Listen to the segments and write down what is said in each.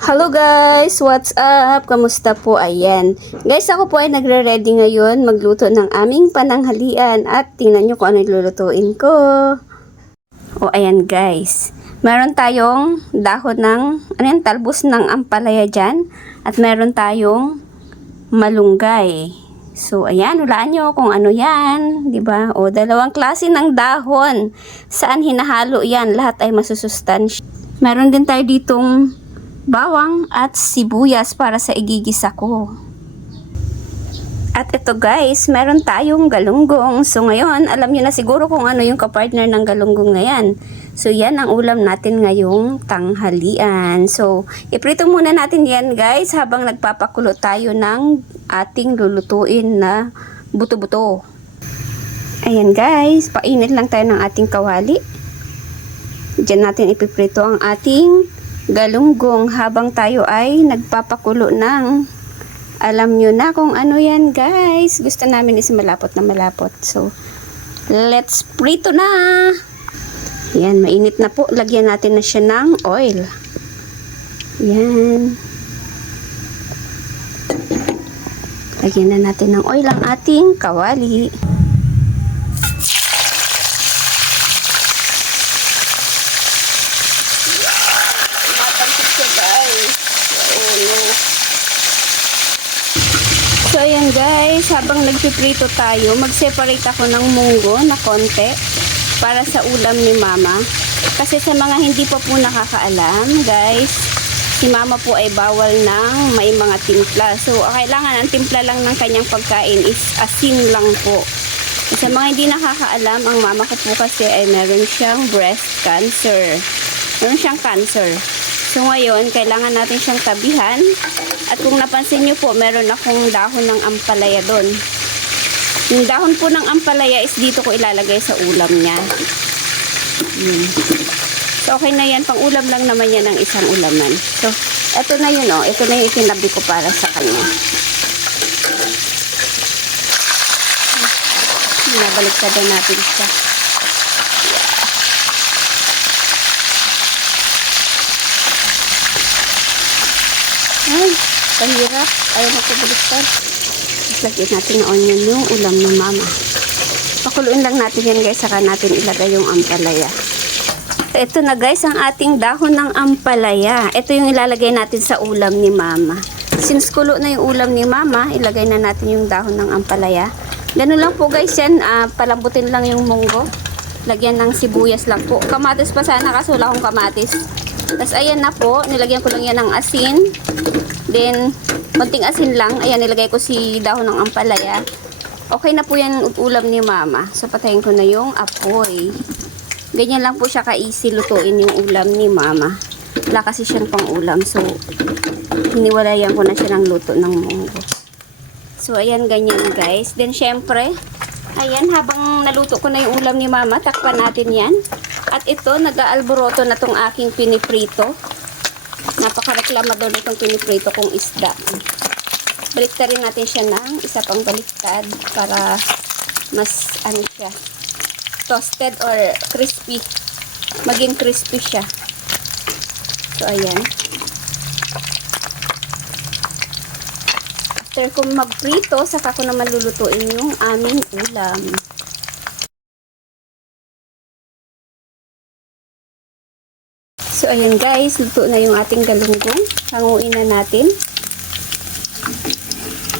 Hello guys! What's up? Kamusta po? Ayan. Guys, ako po ay nagre-ready ngayon magluto ng aming pananghalian at tingnan nyo kung ano ilulutuin ko. O ayan guys. Meron tayong dahon ng, talbos ng ampalaya dyan. At meron tayong malunggay. So ayan, hulaan nyo kung ano yan. Diba? O dalawang klase ng dahon. Saan hinahalo yan? Lahat ay masusustansya. Meron din tayo ditong bawang at sibuyas para sa igigisa ko. At ito guys, meron tayong galunggong. So ngayon, alam niyo na siguro kung ano yung kapartner ng galunggong na yan. So yan ang ulam natin ngayong tanghalian. So iprito muna natin yan guys habang nagpapakulo tayo ng ating lulutuin na buto-buto. Ayan guys, painit lang tayo ng ating kawali. Diyan natin ipiprito ang ating galunggong habang tayo ay nagpapakulo ng, alam nyo na kung ano yan guys, gusto namin is malapot na malapot. So let's prito na. Yan, mainit na po, lagyan natin na siya ng oil. Yan, lagyan na natin ng oil ang ating kawali. So ayan guys, habang nagpiprito tayo, mag-separate ako ng munggo na konti para sa ulam ni mama. Kasi sa mga hindi pa po nakakaalam guys, si mama po ay bawal ng may mga timpla. So kailangan ang timpla lang ng kanyang pagkain is asin lang po. Sa mga hindi nakakaalam, ang mama ko po kasi ay meron siyang breast cancer. Meron siyang cancer. So ngayon, kailangan natin siyang tabihan. At kung napansin nyo po, meron akong dahon ng ampalaya doon. Yung dahon po ng ampalaya is dito ko ilalagay sa ulam niya. So okay na yan, pang ulam lang naman yan ng isang ulaman. So eto na yun oh, ito na yung itinabi ko para sa kanya. Nabaliktad natin siya. Ay, pahirap. Ayaw magpabaliktad. Lagyan natin na onion yung ulam ng mama. Pakuluin lang natin yan guys, saka natin ilagay yung ampalaya. Ito na guys, ang ating dahon ng ampalaya. Ito yung ilalagay natin sa ulam ni mama. Since kulo na yung ulam ni mama, ilagay na natin yung dahon ng ampalaya. Ganun lang po guys yan, palambutin lang yung munggo. Lagyan ng sibuyas lang po. Kamatis pa sana kasi wala akong kamatis. Tapos ayan na po, nilagyan ko lang yan ng asin. Then, konting asin lang. Ayan, nilagay ko si dahon ng ampalaya. Okay na po yan ulam ni mama. So, patayin ko na yung apoy. Ganyan lang po siya ka-easy lutuin yung ulam ni mama. Wala kasi siyang pang ulam. So, hiniwalayan ko na siya ng luto ng munggo. So, ayan, ganyan guys. Then, syempre, ayan, habang naluto ko na yung ulam ni mama, takpan natin yan. At ito, nag-aalboroto na tong aking piniprito. Napaka-reklamador na itong piniprito kong isda. Baliktarin natin siya ng isa pang baliktad para mas, ano siya, toasted or crispy. Maging crispy siya. So, ayan. After kong magprito, saka ko naman lulutuin yung aming ulam. So, ayan guys, luto na yung ating galunggong. Hanguin na natin.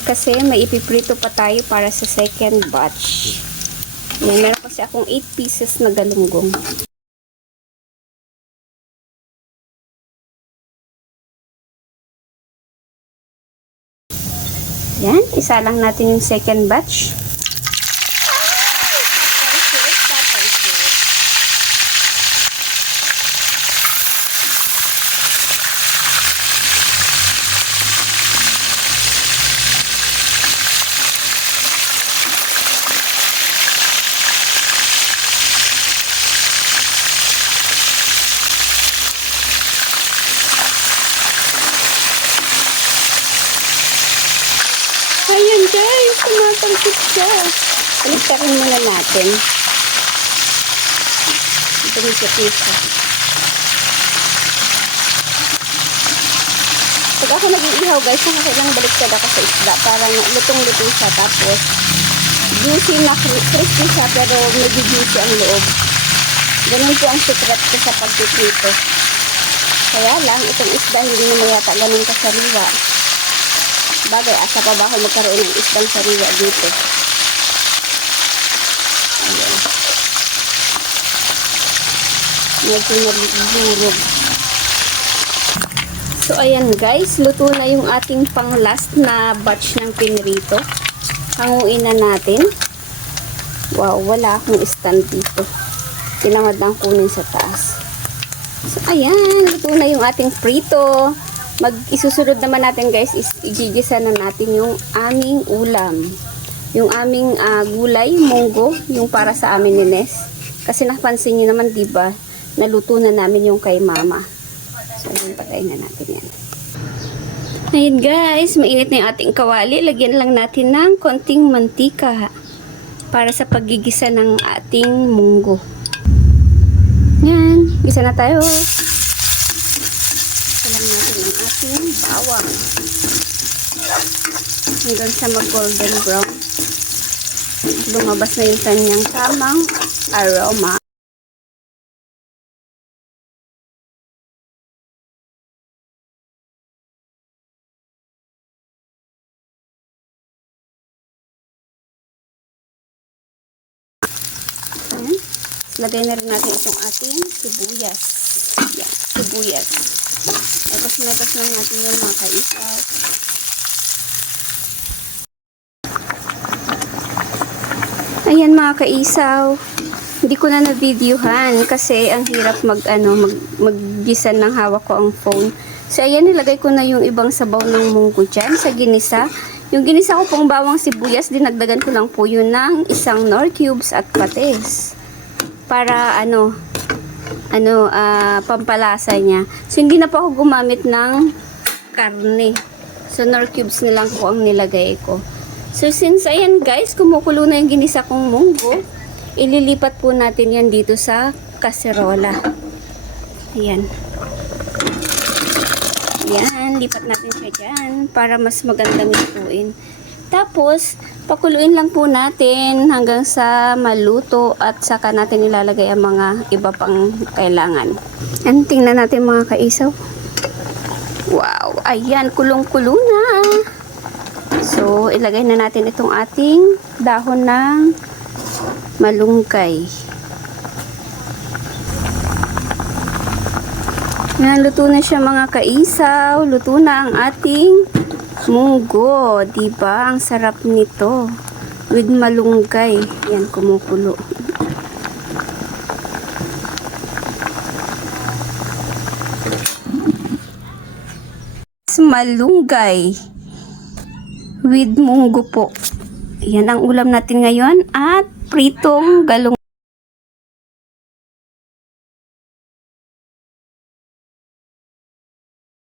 Kasi may ipiprito pa tayo para sa second batch. Ayan, meron kasi akong 8 pieces na galunggong. Ayan, isa lang natin yung second batch. Ayan guys, tumatangkit siya. Baliktarin muna natin. Ito yung siya. Pag ako nag-iihaw guys, kailangan baliktad ako sa isda para lutong-luto siya. Tapos, juicy na crispy siya pero medyo juicy ang loob. Ganun po ang secret ko sa pagpiprito. Kaya lang, itong isda hindi naman yata ganun kasariwa. Bagay, asa pa ba ako magkaroon ng isdang sariwa dito? Ayan. Medyo nabulog. So, ayan guys, luto na yung ating pang last na batch ng pinrito. Hanguin na natin. Wow, wala akong stand dito. Tinamad lang kunin sa taas. So, ayan, luto na yung ating prito. Isusunod naman natin guys, is igigisa na natin yung aming ulam. Yung aming gulay, munggo, yung para sa amin ni Nes. Kasi napansin niyo naman, diba, naluto na namin yung kay mama. So, yun, patayin na natin yan. Ayun guys, mainit na yung ating kawali. Lagyan lang natin ng konting mantika para sa paggigisa ng ating munggo. Yan, gisa na tayo. Gisa lang natin ang ating bawang. Hanggang sa mag-golden brown. Lumabas na yung kanyang tamang aroma. Lagay na rin natin itong ating sibuyas. Yan, sibuyas. Tapos natas lang natin yung mga kaisaw. Ayan mga kaisaw. Hindi ko na na-videohan kasi ang hirap mag-gisa ng hawak ko ang phone. So ayan, nilagay ko na yung ibang sabaw ng munggo dyan sa ginisa. Yung ginisa ko pong bawang sibuyas, dinagdagan ko lang po yun ng isang nor cubes at patis. Para pampalasa niya. So hindi na po ako gumamit ng karne. So nor cubes na lang po ang nilagay ko. So since ayan guys, kumukulo na yung ginisa kong munggo, ililipat po natin yan dito sa kaserola. Ayan. Yan, lipat natin siya dyan para mas magandang lutuin. Tapos, pakuluin lang po natin hanggang sa maluto at saka natin ilalagay ang mga iba pang kailangan. Yan, tingnan natin mga kaisaw. Wow, ayan, kulong-kulo na. So, ilagay na natin itong ating dahon ng malunggay. Yan, luto na siya mga kaisaw. Luto na ang ating munggo, diba? Ang sarap nito. With malunggay. Yan, kumukulo. Malunggay with munggo po. Yan ang ulam natin ngayon at pritong galunggay.